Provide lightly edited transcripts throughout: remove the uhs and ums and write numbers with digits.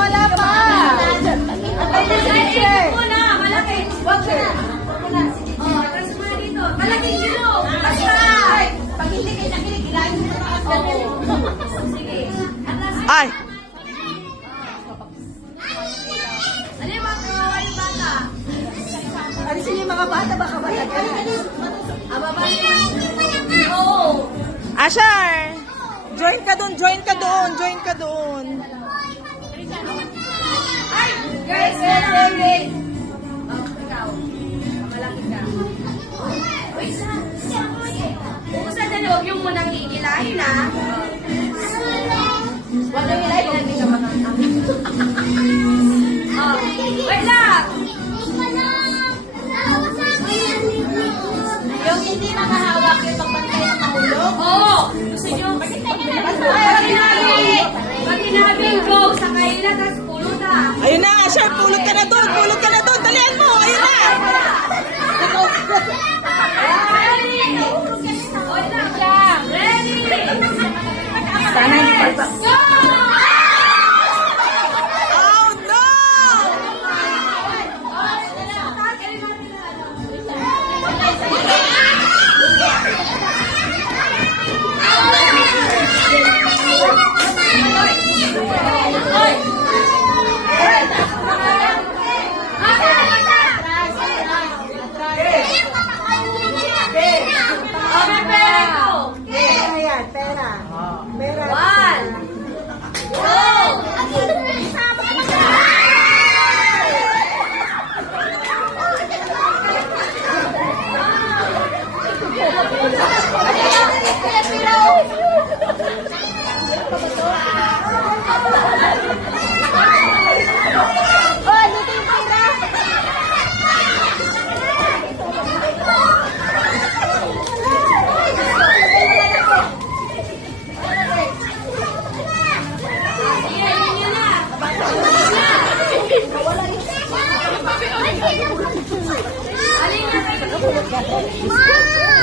Wala pa. Antay na si teacher. Malaki. Wag sir. Atras mo na dito. Malaking kilo. Basta. Pag hindi kayo nakinig, ilahin mo na as sige. Ay! Ano yung mga kawawa yung bata? Alisin yung mga bata, baka malaga. Ababa yung oo. Ashar! Join ka doon, join ka doon, join ka doon. Ay! Guys, wait. Ikaw. Malaki ka. Wait lang. Kung sa dalawa, huwag yung munang iilahin, ha? Huwag yung ilahin, hindi ka matangkang. Wait lang! Yung hindi nakahawak yung pagbantay ng mahulog? Oo! Gusto nyo? Pag hinabing go sa kaila, tapos pulot ha. Ayun na, Ashar, pulot ka na doon, dalian mo, ayun na. Ready! Sana hindi pa. Go! Oh no!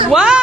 Wow!